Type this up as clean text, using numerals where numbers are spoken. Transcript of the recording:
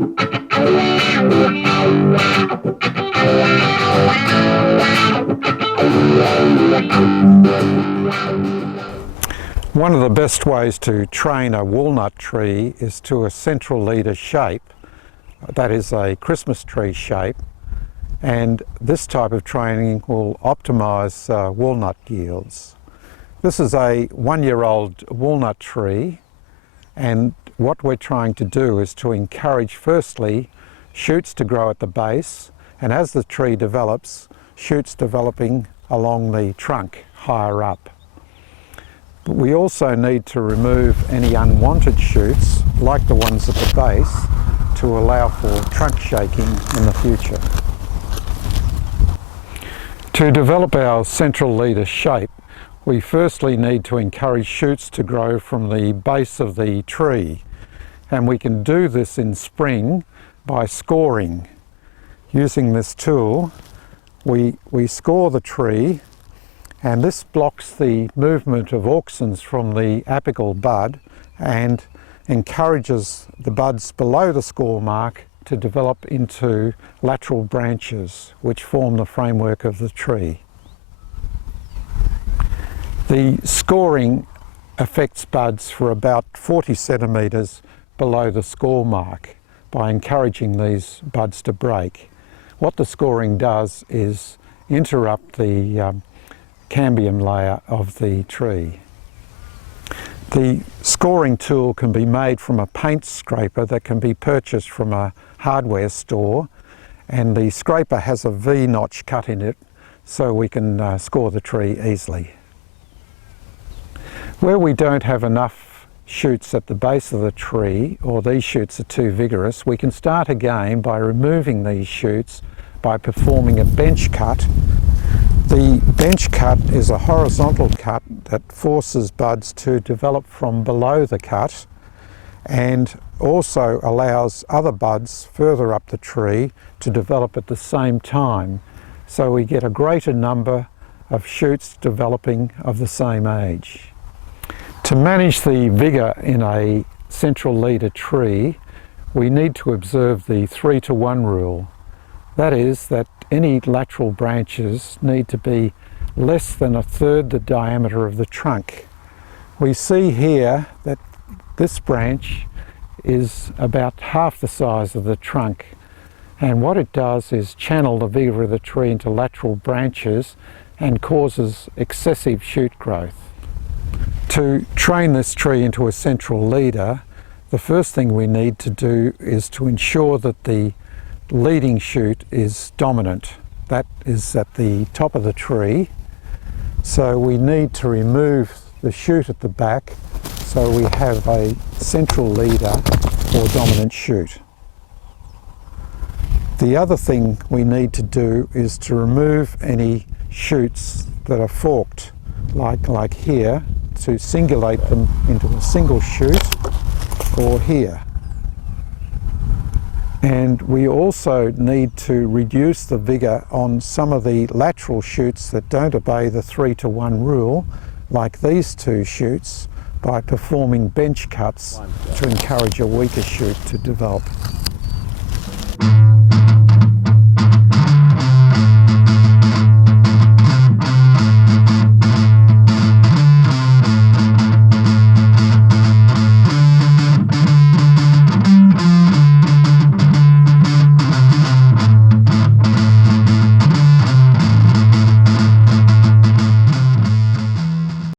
One of the best ways to train a walnut tree is to a central leader shape, that is a Christmas tree shape, and this type of training will optimize walnut yields. This is a 1-year-old walnut tree, and what we're trying to do is to encourage firstly shoots to grow at the base, and as the tree develops, shoots developing along the trunk higher up. But we also need to remove any unwanted shoots, like the ones at the base, to allow for trunk shaking in the future. To develop our central leader shape, we firstly need to encourage shoots to grow from the base of the tree, and we can do this in spring by scoring. Using this tool, we score the tree, and this blocks the movement of auxins from the apical bud and encourages the buds below the score mark to develop into lateral branches, which form the framework of the tree. The scoring affects buds for about 40 centimetres below the score mark by encouraging these buds to break. What the scoring does is interrupt the cambium layer of the tree. The scoring tool can be made from a paint scraper that can be purchased from a hardware store, and the scraper has a V-notch cut in it so we can score the tree easily. Where we don't have enough shoots at the base of the tree, or these shoots are too vigorous, we can start again by removing these shoots by performing a bench cut. The bench cut is a horizontal cut that forces buds to develop from below the cut and also allows other buds further up the tree to develop at the same time. So we get a greater number of shoots developing of the same age. To manage the vigour in a central leader tree, we need to observe the 3-to-1 rule. That is, that any lateral branches need to be less than 1/3 the diameter of the trunk. We see here that this branch is about half the size of the trunk, and what it does is channel the vigour of the tree into lateral branches and causes excessive shoot growth. To train this tree into a central leader, the first thing we need to do is to ensure that the leading shoot is dominant. That is at the top of the tree. So we need to remove the shoot at the back so we have a central leader or dominant shoot. The other thing we need to do is to remove any shoots that are forked, like here, to singulate them into a single shoot, or here. And we also need to reduce the vigour on some of the lateral shoots that don't obey the 3-to-1 rule, like these two shoots, by performing bench cuts to encourage a weaker shoot to develop.